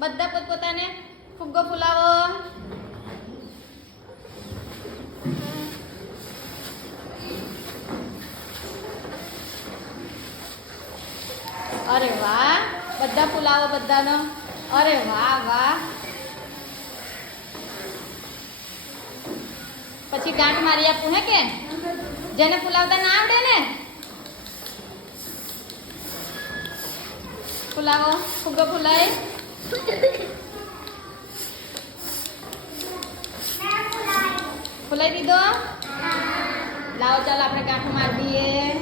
બધા પોતપોતાને ફુગ્ગો ફુલાવો. અરે વાહ, બધા ફુલાવો બધાનો. અરે વાહ વાહ. પછી ગાંઠ મારી આપું હે કે જેને ફુલાવતા ના આવડે ને ફુલાવો. ફુગ્ગો ફુલાય. ફુલાઈ દીધો. લાવો ચાલો આપણે ગાંઠ મારી દઈએ.